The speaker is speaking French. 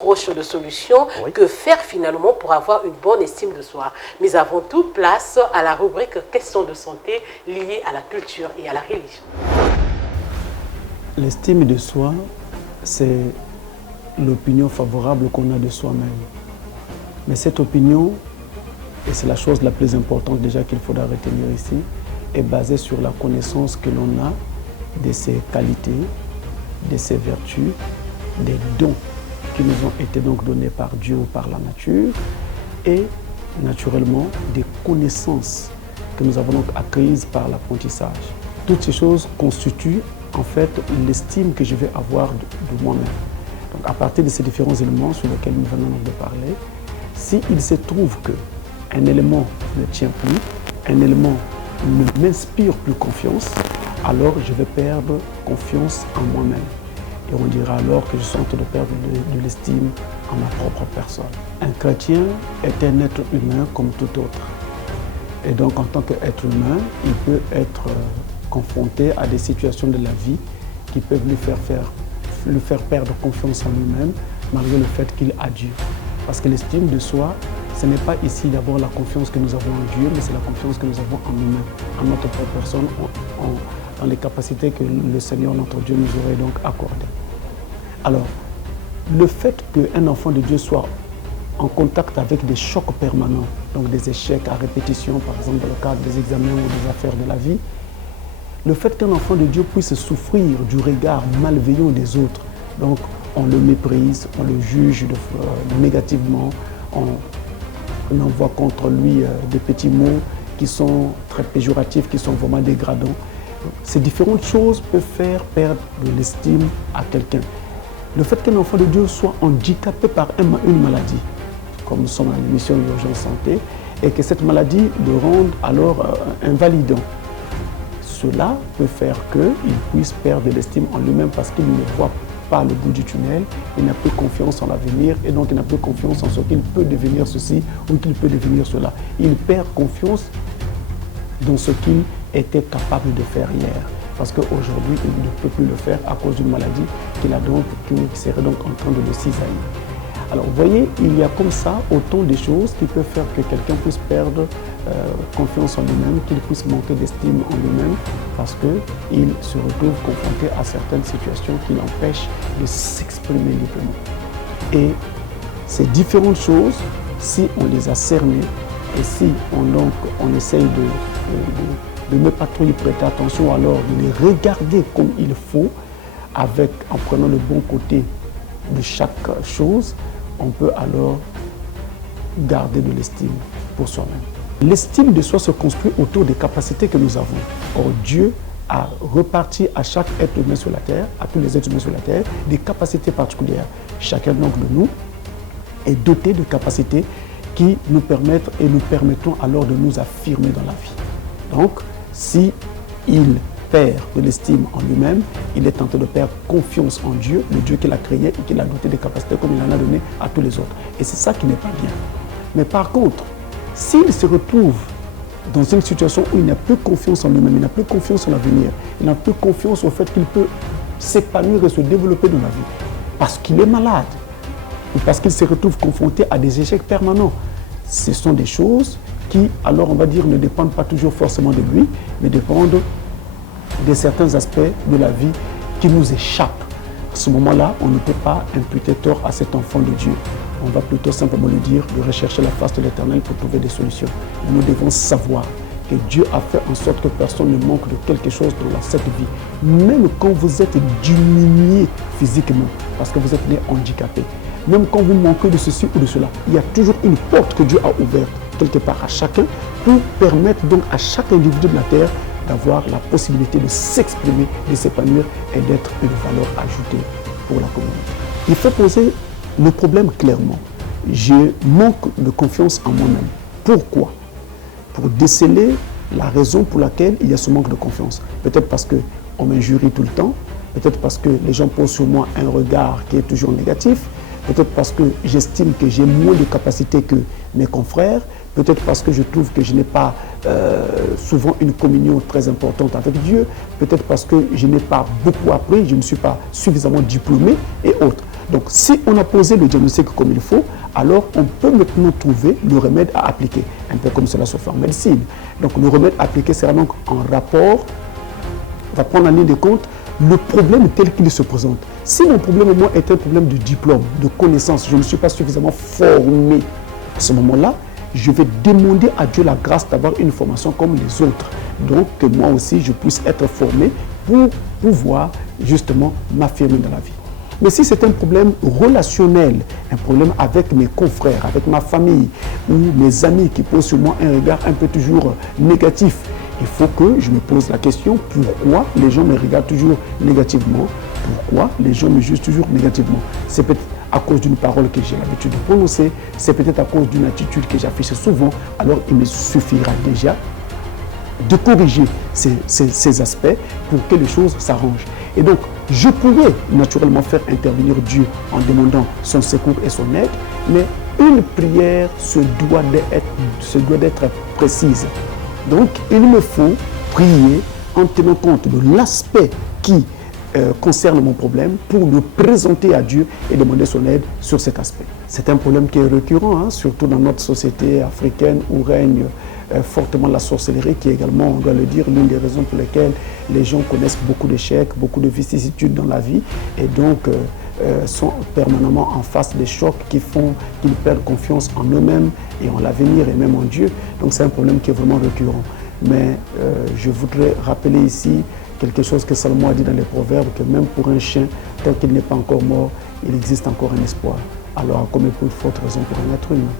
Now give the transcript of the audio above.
approche de solution, que faire finalement pour avoir une bonne estime de soi. Mais avant tout, place à la rubrique questions de santé liées à la culture et à la religion. L'estime de soi, c'est l'opinion favorable qu'on a de soi-même. Mais cette opinion, et c'est la chose la plus importante déjà qu'il faudra retenir ici, est basée sur la connaissance que l'on a de ses qualités, de ses vertus, des dons qui nous ont été donc donnés par Dieu ou par la nature, et naturellement des connaissances que nous avons donc acquises par l'apprentissage. Toutes ces choses constituent en fait l'estime que je vais avoir de moi-même. Donc à partir de ces différents éléments sur lesquels nous venons donc de parler, s'il se trouve qu'un élément ne tient plus, un élément ne m'inspire plus confiance, alors je vais perdre confiance en moi-même. Et on dira alors que je suis en train de perdre de l'estime en ma propre personne. Un chrétien est un être humain comme tout autre. Et donc en tant qu'être humain, il peut être confronté à des situations de la vie qui peuvent lui faire perdre confiance en lui-même, malgré le fait qu'il a Dieu. Parce que l'estime de soi, ce n'est pas ici d'abord la confiance que nous avons en Dieu, mais c'est la confiance que nous avons en nous-mêmes, en notre propre personne, dans les capacités que le Seigneur, notre Dieu, nous aurait donc accordées. Alors, le fait qu'un enfant de Dieu soit en contact avec des chocs permanents, donc des échecs à répétition, par exemple dans le cadre des examens ou des affaires de la vie, le fait qu'un enfant de Dieu puisse souffrir du regard malveillant des autres, donc on le méprise, on le juge négativement, on envoie contre lui des petits mots qui sont très péjoratifs, qui sont vraiment dégradants. Ces différentes choses peuvent faire perdre de l'estime à quelqu'un. Le fait qu'un enfant de Dieu soit handicapé par une maladie, comme nous sommes à l'émission Urgence Santé, et que cette maladie le rende alors invalidant, cela peut faire qu'il puisse perdre de l'estime en lui-même parce qu'il ne voit pas le bout du tunnel, il n'a plus confiance en l'avenir et donc il n'a plus confiance en ce qu'il peut devenir ceci ou qu'il peut devenir cela. Il perd confiance dans ce qu'il était capable de faire hier. Parce qu'aujourd'hui, il ne peut plus le faire à cause d'une maladie qui serait donc en train de le cisailler. Alors, vous voyez, il y a comme ça autant de choses qui peuvent faire que quelqu'un puisse perdre confiance en lui-même, qu'il puisse manquer d'estime en lui-même, parce qu'il se retrouve confronté à certaines situations qui l'empêchent de s'exprimer librement. Et ces différentes choses, si on les a cernées et si on essaye de ne pas trop y prêter attention, alors de les regarder comme il faut, en prenant le bon côté de chaque chose, on peut alors garder de l'estime pour soi-même. L'estime de soi se construit autour des capacités que nous avons. Or, Dieu a reparti à chaque être humain sur la terre, à tous les êtres humains sur la terre, des capacités particulières. Chacun donc de nous est doté de capacités qui nous permettent et nous permettront alors de nous affirmer dans la vie. Donc, si il perd de l'estime en lui-même, il est tenté de perdre confiance en Dieu, le Dieu qui l'a créé et qui l'a doté des capacités comme il en a donné à tous les autres. Et c'est ça qui n'est pas bien. Mais par contre, s'il se retrouve dans une situation où il n'a plus confiance en lui-même, il n'a plus confiance en l'avenir, il n'a plus confiance au fait qu'il peut s'épanouir et se développer dans la vie, parce qu'il est malade, ou parce qu'il se retrouve confronté à des échecs permanents, ce sont des choses qui, alors on va dire, ne dépendent pas toujours forcément de lui, mais dépendent de certains aspects de la vie qui nous échappent. À ce moment-là, on ne peut pas imputer tort à cet enfant de Dieu. On va plutôt simplement lui dire de rechercher la face de l'Éternel pour trouver des solutions. Mais nous devons savoir que Dieu a fait en sorte que personne ne manque de quelque chose dans cette vie. Même quand vous êtes diminué physiquement, parce que vous êtes né handicapé, même quand vous manquez de ceci ou de cela, il y a toujours une porte que Dieu a ouverte quelque part à chacun pour permettre donc à chaque individu de la terre d'avoir la possibilité de s'exprimer, de s'épanouir et d'être une valeur ajoutée pour la communauté. Il faut poser le problème clairement. Je manque de confiance en moi-même. Pourquoi? Pour déceler la raison pour laquelle il y a ce manque de confiance. Peut-être parce qu'on m'injurie tout le temps, peut-être parce que les gens posent sur moi un regard qui est toujours négatif, peut-être parce que j'estime que j'ai moins de capacités que mes confrères, peut-être parce que je trouve que je n'ai pas souvent une communion très importante avec Dieu, peut-être parce que je n'ai pas beaucoup appris, je ne suis pas suffisamment diplômé et autres. Donc, si on a posé le diagnostic comme il faut, alors on peut maintenant trouver le remède à appliquer, un peu comme cela se fait en médecine. Donc, le remède appliqué sera donc en rapport, va prendre en ligne de compte le problème tel qu'il se présente. Si mon problème, moi, est un problème de diplôme, de connaissance, je ne suis pas suffisamment formé à ce moment-là, je vais demander à Dieu la grâce d'avoir une formation comme les autres. Donc, que moi aussi, je puisse être formé pour pouvoir justement m'affirmer dans la vie. Mais si c'est un problème relationnel, un problème avec mes confrères, avec ma famille ou mes amis qui posent sur moi un regard un peu toujours négatif, il faut que je me pose la question, pourquoi les gens me regardent toujours négativement? Pourquoi les gens me jugent toujours négativement? C'est peut-être à cause d'une parole que j'ai l'habitude de prononcer, c'est peut-être à cause d'une attitude que j'affiche souvent, alors il me suffira déjà de corriger ces aspects pour que les choses s'arrangent. Et donc, je pourrais naturellement faire intervenir Dieu en demandant son secours et son aide, mais une prière se doit d'être précise. Donc, il me faut prier en tenant compte de l'aspect qui concerne mon problème pour le présenter à Dieu et demander son aide sur cet aspect. C'est un problème qui est récurrent, surtout dans notre société africaine où règne fortement la sorcellerie, qui est également, on doit le dire, l'une des raisons pour lesquelles les gens connaissent beaucoup d'échecs, beaucoup de vicissitudes dans la vie et donc sont permanemment en face des chocs qui font qu'ils perdent confiance en eux-mêmes et en l'avenir et même en Dieu. Donc c'est un problème qui est vraiment récurrent. Mais je voudrais rappeler ici quelque chose que Salomon a dit dans les Proverbes, que même pour un chien, tant qu'il n'est pas encore mort, il existe encore un espoir. Alors, comme pour une forte raison pour un être humain.